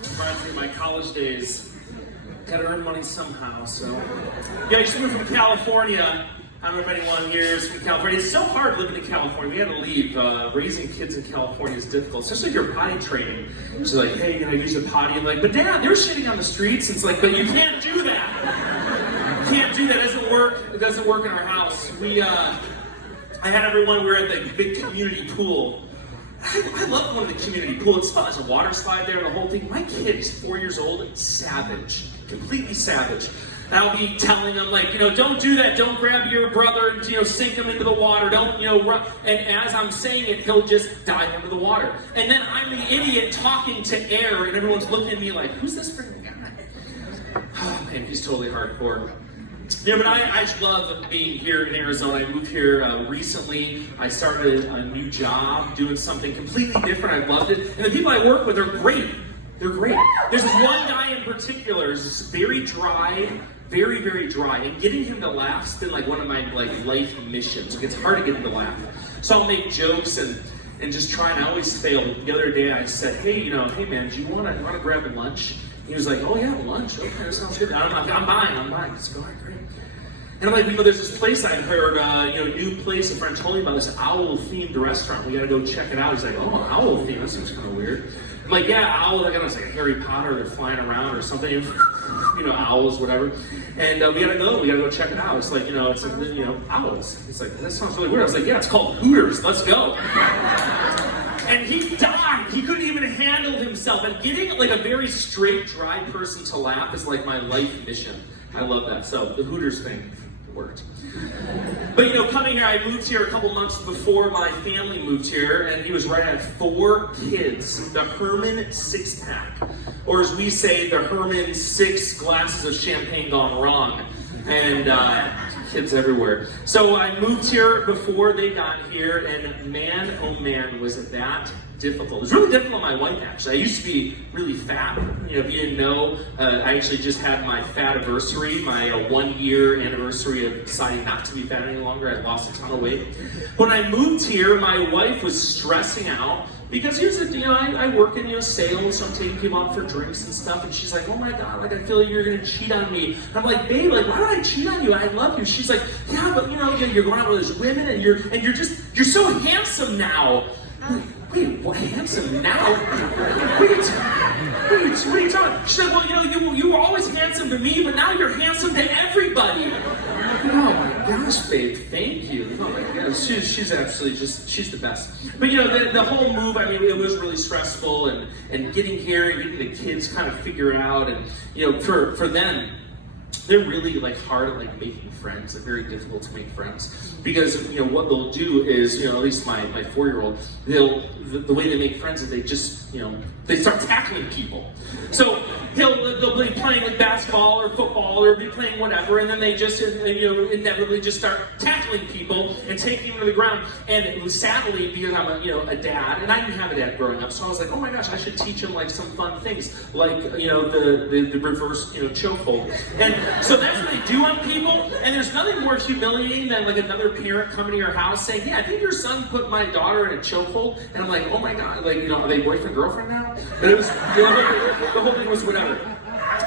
Reminds me of my college days. Gotta earn money somehow, so. Yeah, I used to move from California. I don't know if anyone here is from California. It's so hard living in California. We had to leave. Raising kids in California is difficult, especially if you're potty training. It's like, hey, you know, use the potty. I'm like, but Dad, they're shitting on the streets. It's like, but you can't do that. You can't do that. It doesn't work. It doesn't work in our house. I had everyone, we were at the big community pool. I love going to the community pool. It's fun. There's a water slide there, the whole thing. My kid is 4 years old, savage, completely savage. And I'll be telling him, like, you know, don't do that. Don't grab your brother and, you know, sink him into the water. Don't, you know, run. And as I'm saying it, he'll just dive into the water. And then I'm the idiot talking to air, and everyone's looking at me like, who's this freaking guy? Oh, man, he's totally hardcore. Yeah, but I just love being here in Arizona. I moved here recently. I started a new job, doing something completely different. I loved it. And the people I work with are great. They're great. There's this one guy in particular who's just very dry, very, very dry. And getting him to laugh has been like one of my life missions. It's hard to get him to laugh. So I'll make jokes and just try, and I always fail. The other day I said, hey, you know, hey man, do you want to grab a lunch? He was like, oh yeah, lunch. Okay, that sounds good. I'm buying. He's going, great. And I'm like, you know, there's this place I heard, you know, new place a friend told me about, this owl-themed restaurant. We gotta go check it out. He's like, oh, owl-themed, that seems kind of weird. I'm like, yeah, owl, like, I don't know, it's like Harry Potter, they're flying around or something, you know, owls, whatever. And we gotta go check it out. It's like, you know, it's, you know, owls. It's like, that sounds really weird. I was like, yeah, it's called Hooters, let's go. And he died. He couldn't even handle himself. And getting like a very straight, dry person to laugh is like my life mission. I love that. So the Hooters thing worked. But you know, coming here, I moved here a couple months before my family moved here, and he was right at 4 kids. The Herman six-pack. Or as we say, the Herman 6 glasses of champagne gone wrong. And kids everywhere. So I moved here before they got here, and man, oh man, was it that difficult. It was really difficult on my wife, actually. I used to be really fat. You know, if you didn't know, I actually just had my fat anniversary, my 1-year anniversary of deciding not to be fat any longer. I lost a ton of weight. When I moved here, my wife was stressing out because here's the, you know, I work in, you know, sales, so I'm taking people out for drinks and stuff, and she's like, oh my God, like, I feel like you're gonna cheat on me. And I'm like, babe, like, why would I cheat on you? I love you. She's like, yeah, but you know, you're going out with those women, and you're so handsome now. I'm like, wait, what, handsome now? What are you talking? She's like, well, you know, you were always handsome to me, but now you're handsome to everybody. Oh my gosh, babe, thank you. Oh my gosh, she's actually she's the best. But you know, the whole move, I mean, it was really stressful, and getting here and getting the kids kind of figure out, and you know, for them, they're really like hard at like making friends. They're very difficult to make friends because you know what they'll do is, you know, at least my 4-year-old, the way they make friends is they just, you know, they start tackling people. So they'll be playing like basketball or football or be playing whatever, and then they just, you know, inevitably just start tackling people and taking them to the ground. And sadly, because I'm a dad, and I didn't have a dad growing up, so I was like, oh my gosh, I should teach him like some fun things, like, you know, the reverse, you know, chokehold. And so that's what they do on people, and there's nothing more humiliating than like another parent coming to your house saying, yeah, I think your son put my daughter in a chokehold, and I'm like, oh my God, like, you know, are they boyfriend, girlfriend now? And it was, you know, the whole thing was whatever.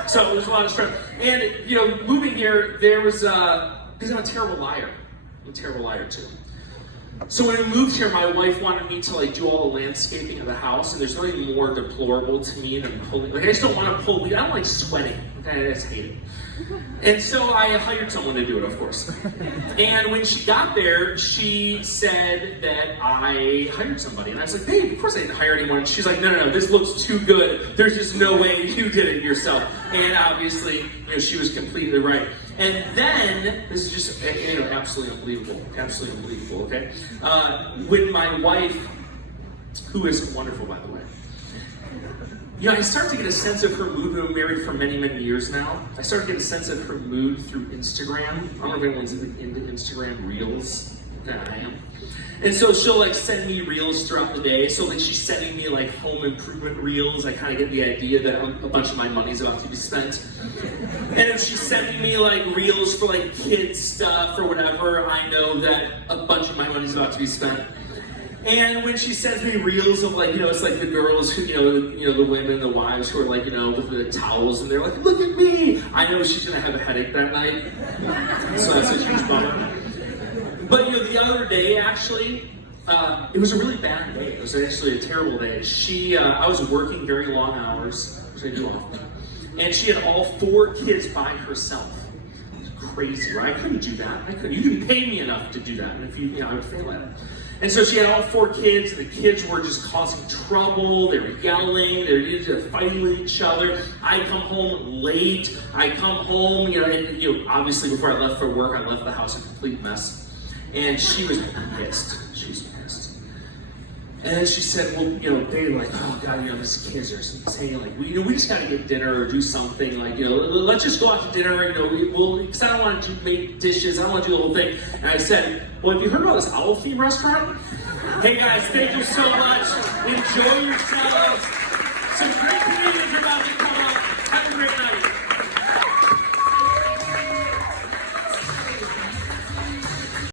So it was a lot of stress. And, you know, moving here, there was, because I'm a terrible liar. I'm a terrible liar too. So when I moved here, my wife wanted me to like do all the landscaping of the house, and there's nothing more deplorable to me than pulling, like I just don't want to pull weeds. I don't like sweating. Okay, I just hate it. And so I hired someone to do it, of course. And when she got there, she said that I hired somebody. And I was like, babe, of course I didn't hire anyone. And she's like, no, this looks too good. There's just no way you did it yourself. And obviously, you know, she was completely right. And then, this is just, you know, absolutely unbelievable, okay? When my wife, who is wonderful, by the way, you know, I start to get a sense of her mood. We've been married for many, many years now. I start to get a sense of her mood through Instagram. I don't know if anyone's into Instagram Reels. I am. And so she'll like send me reels throughout the day. So like she's sending me like home improvement reels. I kind of get the idea that a bunch of my money's about to be spent. And if she's sending me like reels for like kids stuff or whatever, I know that a bunch of my money's about to be spent. And when she sends me reels of like, it's like the girls who, the women, the wives who are like, with the towels, and they're like, look at me. I know she's gonna have a headache that night, so that's a huge bummer. But the other day actually, it was a really bad day. It was actually a terrible day. I was working very long hours, which I do often, and she had all 4 kids by herself. Crazy, right? I couldn't do that. You didn't pay me enough to do that, and if I would fail at it. And so she had all 4 kids, and the kids were just causing trouble. They were yelling, they were fighting with each other. I come home late. I come home, and obviously before I left for work, I left the house a complete mess. And she was pissed. She was pissed. And then she said, well, they were like, oh God, these kids are saying like, we just gotta get dinner or do something, like, let's just go out to dinner, because I don't want to make dishes, I don't want to do the whole thing. And I said, well, have you heard about this Owl Theme restaurant? Hey guys, thank you so much. Enjoy yourselves. Some great comedians are about to come out. Have a great night.